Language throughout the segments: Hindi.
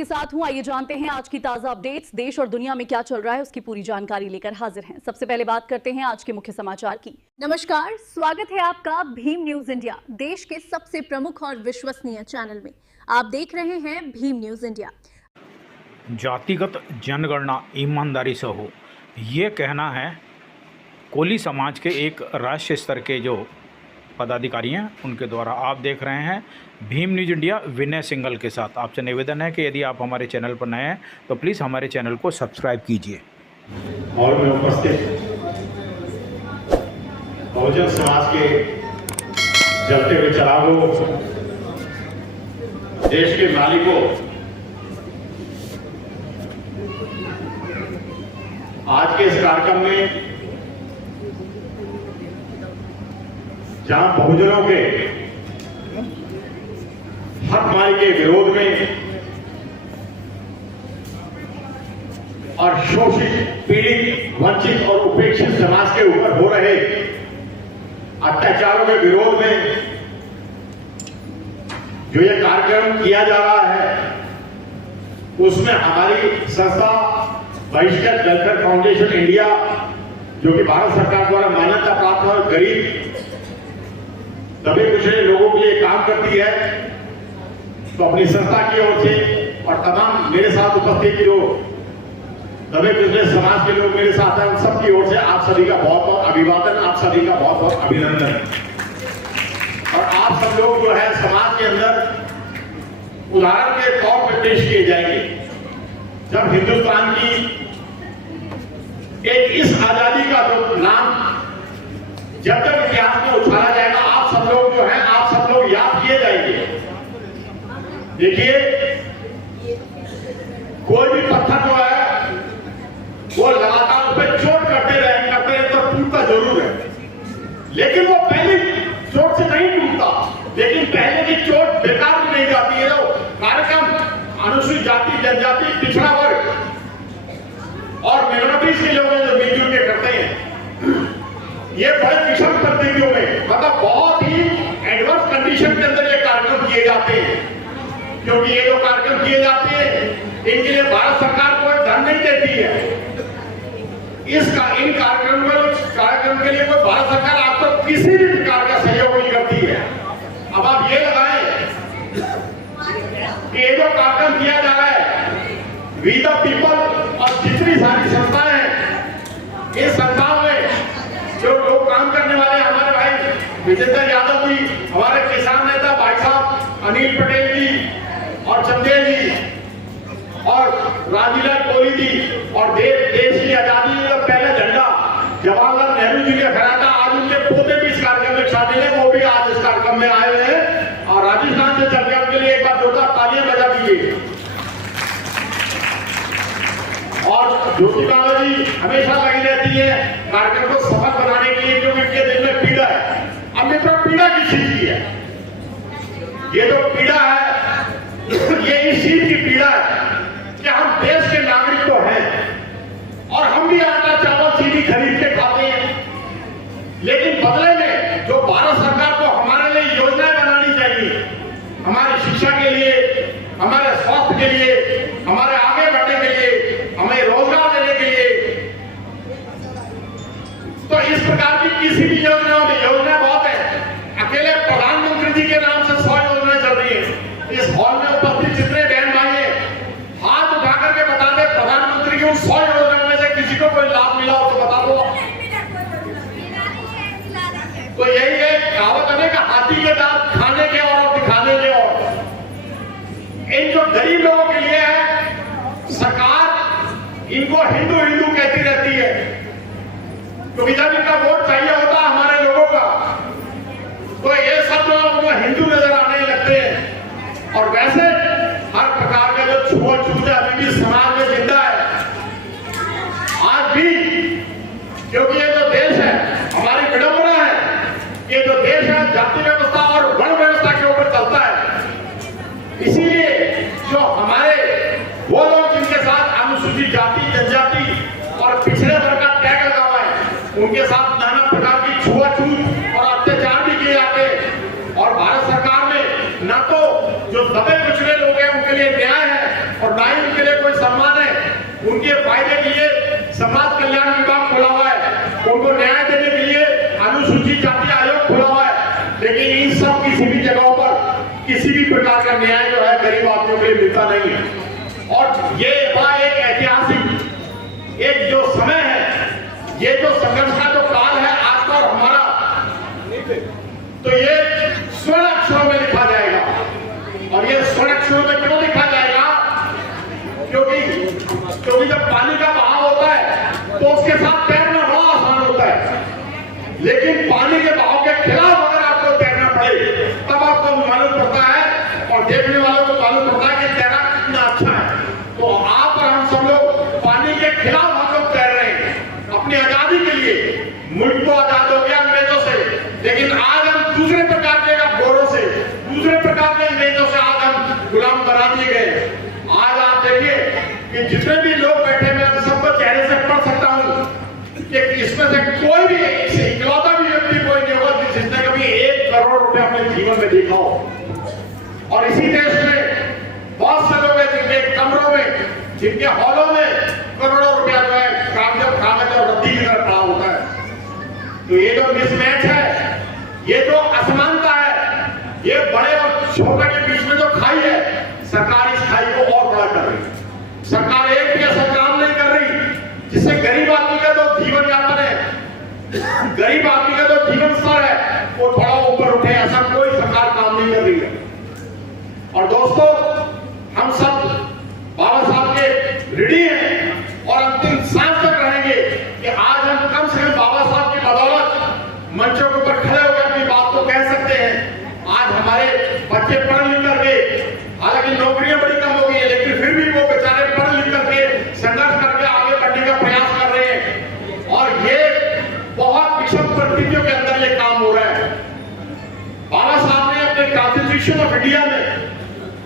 आपके साथ हूं। आइए जानते हैं आज की ताजा अपडेट्स। देश और दुनिया में क्या चल रहा है उसकी पूरी जानकारी लेकर हाजिर हैं। सबसे पहले बात करते हैं आज के मुख्य समाचार की। नमस्कार, स्वागत है आपका भीम न्यूज इंडिया, देश के सबसे प्रमुख और विश्वसनीय चैनल में। आप देख रहे हैं भीम न्यूज इंडिया। जातिगत जनगणना ईमानदारी से हो, ये कहना है कोली समाज के एक राष्ट्रीय स्तर के जो पदाधिकारी हैं उनके द्वारा। आप देख रहे हैं भीम न्यूज इंडिया विनय सिंघल के साथ। आपसे निवेदन है कि यदि आप हमारे चैनल पर नए हैं तो प्लीज़ हमारे चैनल को सब्सक्राइब कीजिए। हॉल में उपस्थित बहुजन समाज के जलते हुए चिरागों, देश के मालिकों, आज के इस कार्यक्रम में जहां बहुजनों के हकमारी के विरोध में और शोषित, पीड़ित, वंचित और उपेक्षित समाज के ऊपर हो रहे अत्याचारों के विरोध में जो ये कार्यक्रम किया जा रहा है, उसमें हमारी संस्था बहिष्कृत वेलफेयर फाउंडेशन इंडिया, जो कि भारत सरकार द्वारा मान्यता प्राप्त और गरीब दबे कुचले लोगों के लिए काम करती है, तो अपनी संस्था की ओर से और तमाम मेरे साथ उपस्थित जो दबे कुचले समाज के लोग मेरे साथ हैं, उन सबकी ओर से आप सभी का बहुत बहुत अभिवादन, आप सभी का बहुत बहुत अभिनंदन। और आप सब लोग जो है समाज के अंदर उदाहरण के तौर पर पेश किए जाएंगे। जब हिंदुस्तान की एक इस आजादी का जो नाम जब तक इतिहास में उछाला जाएगा, आप सब लोग जो है, आप सब लोग याद किए जाएंगे। देखिए, कोई भी पत्थर जो है वो लगातार उस पर चोट करते रहे तो टूटता जरूर है, लेकिन वो पहली चोट से नहीं टूटता। लेकिन पहले की चोट बेकार भी नहीं जाती है। कार्यक्रम अनुसूचित जाति, जनजाति, पिछड़ा वर्ग और माइनॉरिटीज के लोग जो मिलजुल के करते हैं, ये बड़े विषम परिस्थितियों में, मतलब बहुत ही एडवर्स कंडीशन के अंदर ये कार्यक्रम किए जाते हैं। क्योंकि ये जो कार्यक्रम किए जाते हैं, इनके लिए भारत सरकार कोई धन नहीं देती है। इन कार्यक्रम के लिए कोई भारत सरकार आपको किसी भी प्रकार का सहयोग नहीं करती है। अब आप ये लगाएं कि ये जो कार्यक्रम किया जा रहा है, वी द पीपल और जितनी सारी संस्थाएं हैं, इस संस्थाओं में जो लोग काम करने वाले हमारे भाई विजेंद्र यादव जी, हमारे किसान नेता भाई साहब अनिल पटेल जी और चंदेल जी और राजीलाल कोहली जी, और देश की आजादी में पहला झंडा जवाहरलाल नेहरू जी ने फहराया था। आज उनके पोते भी इस कार्यक्रम में शामिल है, वो भी आज इस कार्यक्रम में आए हुए हैं। और राजस्थान से चल के उनके लिए एक बार जोरदार तालियां बजा दीजिए। और ज्योति बाला जी हमेशा लगी रहती है कार्यक्रम को सफल बनाने के लिए, क्योंकि इनके दिल में पीड़ा है। अब मित्रों, पीड़ा किस चीज की है? ये जो पीड़ा है, ये इस चीज की पीड़ा है कि हम देश के नागरिक तो हैं और हम भी आटा चावल चीनी खरीद के खाते हैं, लेकिन बदले में जो भारत सरकार को हमारे लिए योजनाएं बनानी चाहिए, हमारी शिक्षा के लिए, हमारे स्वास्थ्य के लिए, हमारे आगे बढ़ने के लिए, हमें रोजगार देने के लिए, तो इस प्रकार की किसी भी योजना बहुत है। अकेले प्रधानमंत्री जी के नाम से 100 योजनाएं चल रही है। इस हॉल में उपस्थित जितने बहन भाई हैं, हाथ उठा करके बता दे प्रधानमंत्री की उन 100 योजनाओं में से किसी को कोई लाभ मिला हो तो बता दो। तो यही है कहावत है कि हाथी के दांत खाने के और दिखाने के। और इन जो गरीब लोगों के लिए है, सरकार इनको हिंदू हिंदू कहती रहती है, क्योंकि जब इनका वोट चाहिए होता है हमारे लोगों का, तो ये सब लोग उनको हिंदू नजर आने लगते हैं। और वैसे हर प्रकार का जो छुआछूत अभी भी समाज में जिंदा है आज भी, क्योंकि ये जो देश है, हमारी विडंबना है, ये जो देश है जाति व्यवस्था और वर्ण व्यवस्था के ऊपर चलता है। इसीलिए जो हमारे वो लोग जिनके साथ अनुसूचित जाति, जनजाति और पिछड़े वर्ग का टैग लगा हुआ है, उनके साथ नाना प्रकार की छुआछूत और अत्याचार भी किए जाते हैं। और भारत सरकार में न तो जो दबे कुचले लोग हैं उनके लिए न्याय है और समाज कल्याण विभाग खोला हुआ है, उनको न्याय देने के लिए अनुसूचित जाति आयोग खोला हुआ है, लेकिन इन सब किसी भी जगहों पर किसी भी प्रकार का न्याय जो है गरीब आदमियों के लिए मिलता नहीं है। और ये एक ऐतिहासिक एक जो समय है, ये जो संघर्ष का जो काल है आपका और हमारा, तो ये स्वर्ण अक्षरों में लिखा जाएगा। और ये स्वर्ण अक्षरों में क्यों लिखा जाएगा? क्योंकि जब पानी का बहाव होता है तो उसके साथ तैरना बड़ा आसान होता है, लेकिन पानी के बहाव के खिलाफ अगर आपको तैरना पड़े तब आपको मालूम पड़ता है और देखने वालों को मालूम पड़ता है कि तैराक कितना अच्छा है। तो आप और हम सब लोग पानी के खिलाफ हम लोग तैर रहे हैं अपनी आजादी के लिए। मुल्क तो आजाद हो गया अंग्रेजों से, लेकिन आज हम दूसरे प्रकार के गोरों से, दूसरे प्रकार के अंग्रेजों से आज हम गुलाम बना दिए गए। आज आप देखिए कि जितने भी लोग बैठे मैं सबको चेहरे से पढ़ सकता हूं कि इसमें से कोई भी इकलौता भी व्यक्ति कोई नहीं होगा जिसने कभी 1 करोड़ रुपए अपने जीवन में देखा हो। और इसी देश में बहुत से लोग हैं जिनके कमरों में, जिनके हॉलों में करोड़ों रुपया जो है कागज और रद्दी की तरह पड़ा होता है। तो ये जो मिसमैच है, ये जो असमानता है, ये बड़े और छोटे के बीच में जो खाई है, सरकार इस खाई को और बड़ा कर रही है। सरकार एक भी ऐसा काम नहीं कर रही जिससे गरीब आदमी का जो जीवन यापन है, गरीब आदमी का जो जीवन स्तर है वो थोड़ा ऊपर उठे, ऐसा कोई सरकार काम नहीं कर रही है। और दोस्तों, हम सब बाबा साहब के ऋणी हैं और अंतिम सांस तक रहेंगे कि आज हम कम से कम बाबा साहब की बदौलत मंचों के ऊपर खड़े होकर अपनी बात को कह सकते हैं। आज हमारे बच्चे पढ़ लिख करके, हालांकि नौकरियां बड़ी कम हो गई है, लेकिन फिर भी वो बेचारे पढ़ लिख करके संघर्ष करके आगे बढ़ने का प्रयास कर रहे हैं। और ये बहुत विषम परिस्थितियों के अंदर ये काम हो रहा है। बाबा साहब ने अपने कॉन्स्टिट्यूशन ऑफ इंडिया में,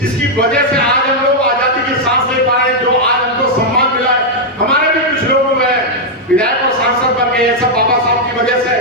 जिसकी वजह से आज हम लोग आजादी की सांस ले पाए, जो आज हमको सम्मान मिला है, हमारे भी कुछ लोग विधायक और सांसद बन गए, सब बाबा साहब की वजह से।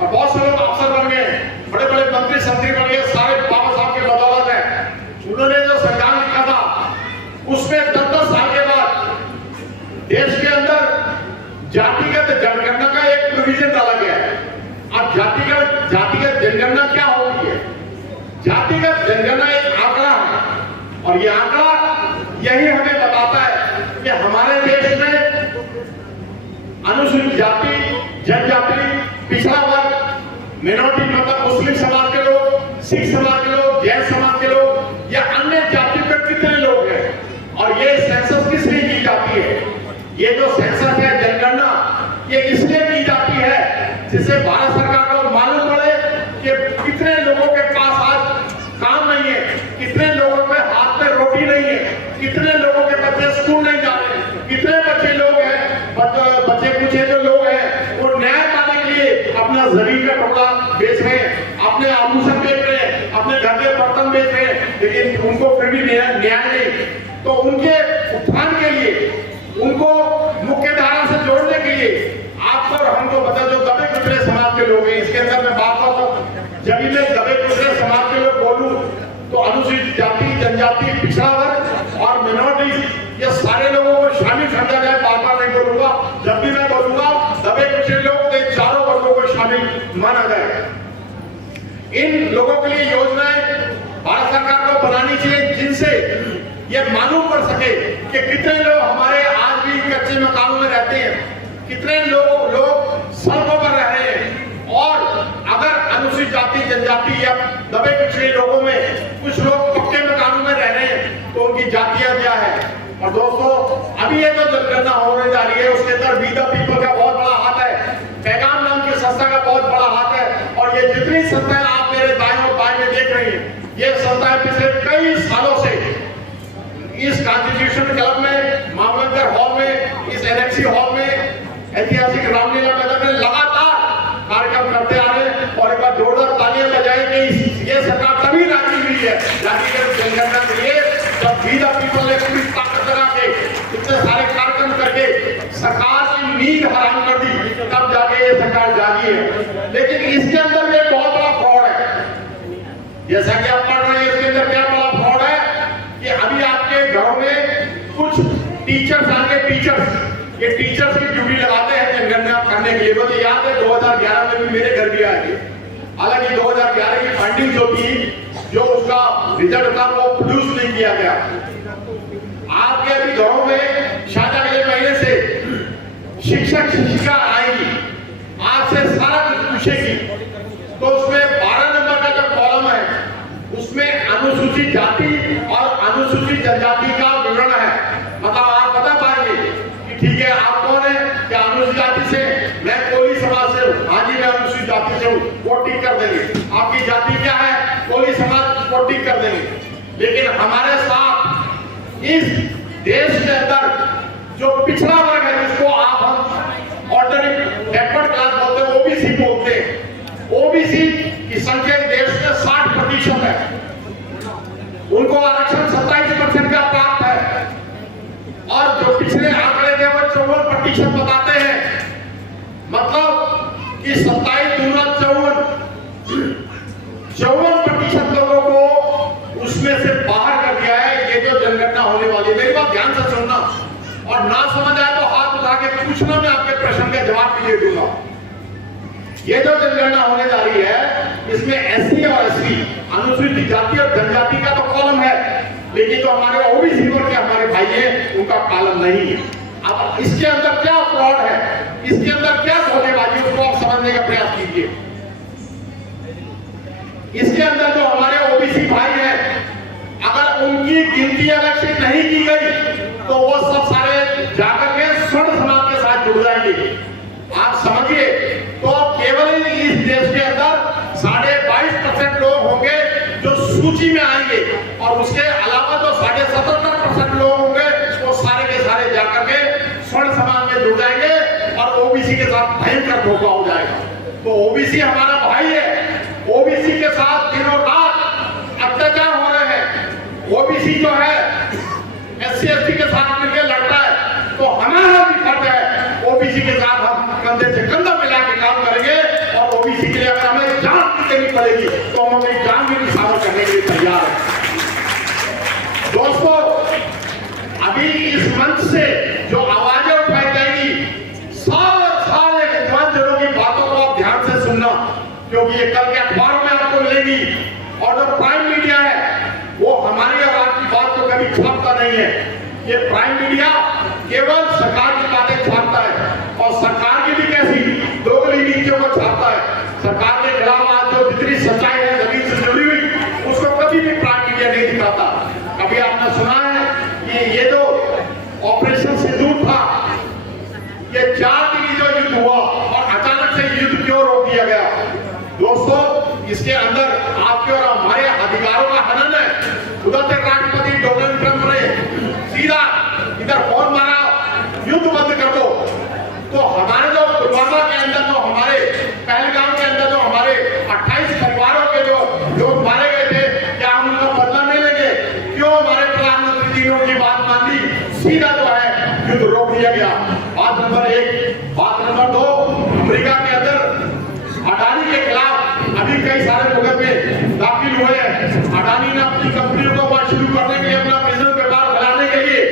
और बहुत से लोग अफसर बन गए, बड़े बड़े मंत्री संतरी बन गए, सारे बाबा साहब की बदौलत है। उन्होंने जो संविधान लिखा था उसमें 10-10 साल के बाद देश के अंदर जातिगत जनगणना का एक प्रोविजन डाला गया है। अब जातिगत जनगणना क्या होती है? जातिगत जनगणना एक आंकड़ा है और ये आंकड़ा यही हमें बताता है कि हमारे देश में अनुसूचित जाति, जनजाति, पिछड़ा वर्ग, मिनोरिटी मतलब मुस्लिम समाज के लोग, सिख समाज के लोग, जैन समाज के लोग या अन्य जाति के कितने लोग हैं और ये सेंसस किस लिए की जाती है? ये जो सेंसस है, जनगणना, ये इसलिए की जाती है जिससे भारत सरकार को मालूम पड़े कि कितने लोगों के पास आज काम नहीं है, कितने लोगों के हाथ में रोटी नहीं है, कितने लोगों के बच्चे स्कूल नहीं जा रहे, कितने बच्चे लोग हैं, बच्चे कुछ जो लोग हैं वो न्याय पाने के लिए अपना जमीन का टुकड़ा बेच रहे हैं, अपने आभूषण बेच रहे हैं, अपने घर के बर्तन बेच रहे हैं, लेकिन उनको फिर भी न्याय नहीं। तो उनके उत्थान के लिए, उनको मुख्य धारा से जोड़ने के लिए आपको और हमको बता, जो दबे कुचले समाज के लोग हैं, इसके अंदर मैं बात जब भी मैं दबे कुचले समाज के लोग बोलूं तो अनुसूचित जाति, जनजाति, पिछड़ा वर्ग और मिनोरिटी, ये सारे लोगों को शामिल समझा जाए। बार बार नहीं बोलूंगा, जब भी मैं बोलूंगा दबे कुचले लोग तो इन चारों वर्गों को शामिल माना जाए। इन लोगों के लिए योजनाएं भारत सरकार को बनानी चाहिए जिनसे ये मालूम पड़ सके कि कितने लोग हमारे आज भी कच्चे मकानों में रहते हैं, कितने लोग सड़कों पर रह रहे हैं। और अगर अनुसूचित जाति, जनजाति या दबे पिछड़े लोगों में कुछ लोग पक्के मकानों में रह रहे हैं तो उनकी जातियां क्या है। और दोस्तों, अभी ये जो जनगणना होने जा रही है उसके अंदर वी द पीपल का बहुत बड़ा हाथ है, पैगाम नाम की संस्था का बहुत बड़ा हाथ है। और ये जितनी संस्थाएं आप मेरे दाएं और बाएं में देख रही हैं, ये संस्थाएं पिछले कई सालों से इस कॉन्स्टिट्यूशन क्लब में, मामलतदार हॉल में, इस एनेक्सी हॉल में, ऐतिहासिक रामलीला मैदान में लगातार कार्यक्रम करते आ रहे हैं। और एक बार जोरदार तालियां बजाएं कि ये सरकार तभी राजी हुई है जातिगत जनगणना के लिए जब वी द पीपल ने पूरी ताकत लगा के इतने सारे कार्यक्रम करके सरकार की नींद हराम कर दी, तब जाके ये सरकार जागी है। लेकिन इसके अंदर भी एक बहुत बड़ा फ्रॉड है, जैसा कि आप पढ़ रहे हैं। इसके अंदर क्या बड़ा फ्रॉड है कि अभी आपके घरों में कुछ टीचर्स आएंगे, टीचर्स ये टीचर्स की ड्यूटी लगाते हैं जनगणना करने के लिए। मुझे याद है 2011 में भी मेरे घर भी आए थे। हालांकि 2011 की फंडिंग जो थी, जो उसका रिजल्ट था, वो प्रोड्यूस नहीं किया गया। आपके अभी घरों में शायद अगले महीने से शिक्षक शिक्षिका आएगी, आपसे सारा कुछ पूछेगी। तो उसमें 12 नंबर का जो कॉलम है, उसमें अनुसूचित जाति और अनुसूचित जनजाति का विवरण है। मतलब आप बता पाएंगे कि ठीक है, आप कौन है, क्या अनुसूचित जाति से, मैं कोली समाज से हूँ, हाँ जी मैं अनुसूचित जाति से हूँ, वो टिक कर देंगे। आपकी जाति क्या है, कोली समाज, वो टिक कर देंगे। लेकिन हमारे साथ इस देश के अंदर जो पिछड़ा वर्ग है, जिसको आप हम ऑर्डिनरी बैकवर्ड क्लास बोलते हैं, ओबीसी बोलते हैं, ओबीसी की संख्या देश में 60% है। उनको आरक्षण 27% का प्राप्त है, और जो पिछले आंकड़े थे वो 54% बताते हैं। मतलब कि 27 दूना 54% लोगों को उसमें से बाहर कर दिया है। ये जो जनगणना होने वाली है, मेरी बात ध्यान से सुनना, और ना समझ आए तो हाथ उठा के पूछना, मैं आपके प्रश्न का जवाब भी दे दूंगा। ये जो जनगणना होने जा रही है, इसमें एससी और एसटी, अनुसूचित जाति और जनजाति का तो कॉलम है, लेकिन जो हमारे ओबीसी वर्ग के हमारे भाई हैं, उनका कॉलम नहीं है। अब इसके अंदर क्या फ्रॉड है, इसके अंदर क्या धोखेबाजी, उसको आप समझने का प्रयास कीजिए। इसके अंदर जो हमारे ओबीसी भाई हैं, अगर उनकी गिनती अलग से नहीं की गई तो वो सब सारे जाकर के स्वर्ण समाज के साथ जुड़ जाएंगे। आप समझिए, तो केवल इस देश के अंदर 22.5% लोग होंगे जो सूची में आएंगे, और उसके अलावा जो 77% लोग होंगे वो सारे के सारे जाकर के स्वर्ण समाज में जुड़ जाएंगे, और ओबीसी के साथ भयंकर धोखा हो जाएगा। तो ओबीसी हमारा भाई है, ओबीसी के साथ दिनों रात अत्याचार हो रहे हैं। ओबीसी जो है एससी एसटी के साथ मिलकर लड़ता है, तो हमारा भी फर्ज है ओबीसी के साथ हम कंधे से कंधा मिला के काम करेंगे, और ओबीसी के लिए अगर हमें जान भी देनी पड़ेगी तो हम अपनी जान भी निछावर करने के लिए तैयार हैं। दोस्तों, अभी इस मंच से जो आवाजें उठाई जाएगी, सारे विद्वान जनों की बातों को आप ध्यान से सुनना, क्योंकि ये कल के अखबारों में आपको मिलेगी। और जो प्राइम मीडिया है, वो हमारी और आपकी बात को कभी छापता नहीं है। ये प्राइम मीडिया केवल सरकार की बातें छापता है, और सरकार की भी कैसी दोगली नीतियों को छापता है। सरकार के खिलाफ आज जो जितनी सच्चाई है जमीन से जुड़ी हुई, उसको कभी भी प्राइम मीडिया नहीं दिखाता। कभी आपने सुना है कि ये जो ऑपरेशन सिंदूर था, ये 4 दिन जो युद्ध हुआ, और अचानक से युद्ध क्यों रोक दिया गया? दोस्तों, इसके अंदर आपके और हमारे अधिकारों का हनन है। उधर से राष्ट्रपति डोनाल्ड ट्रंप ने सीधा इधर फोन मारा, युद्ध बंद कर दो। तो हमारे जो पुलवामा के अंदर, जो हमारे पहलगाम के अंदर जो हमारे 28 परिवारों के जो लोग मारे गए थे, क्या हम उनका बदला नहीं लेंगे? क्यों हमारे प्रधानमंत्री जी ने उनकी बात मान ली, सीधा जो है युद्ध रोक दिया गया। बात नंबर 1। बात नंबर 2, अमेरिका के अंदर अडानी के खिलाफ अभी कई सारे मुकदमे दाखिल हुए हैं। अडानी ने अपनी कंपनियों को वहां शुरू करने के लिए, अपना बिजनेस व्यापार फैलाने के लिए,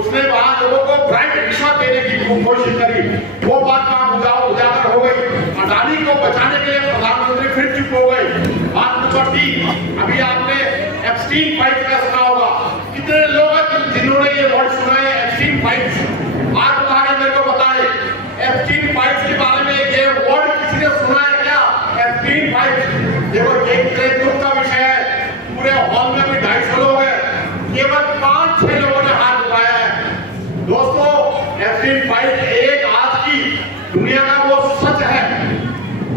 उसने वहां लोगों को ब्राइट रिश्वत देने की कोशिश करी। वो बात वहां उजागर हो गई। अडानी को बचाने के लिए प्रधानमंत्री फिर चुप हो गए। बात नंबर 3, अभी आपने एप्स्टीन फाइल्स का सुना होगा। कितने लोग हैं जिन्होंने ये वर्ड सुना है, एप्स्टीन फाइल्स? आज उठाकर मेरे को बताए, एप्स्टीन फाइल्स के बारे में ये वर्ड किसी ने सुना है क्या? एप्स्टीन फाइल्स, देखो ये दुख का विषय है। पूरे हॉल में भी 250 लोग हैं, केवल 5-6 लोगों ने हाथ उठाया है। दोस्तों, एप्स्टीन फाइल्स एक आज की दुनिया का वो सच है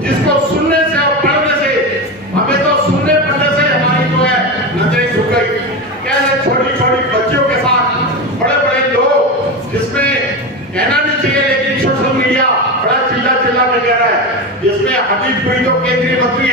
जिसको सुनने से और पढ़ने से, हमें तो सुनने पढ़ने से हमारी जो है नजरें झुक गई। कैसे छोटी-छोटी बच्चियों के साथ बड़े-बड़े लोग, जिसमें कहना नहीं चाहिए लेकिन सोशल मीडिया बड़ा चिल्ला के कह रहा है, जिसमें हरदीप पुरी जो केंद्रीय मंत्री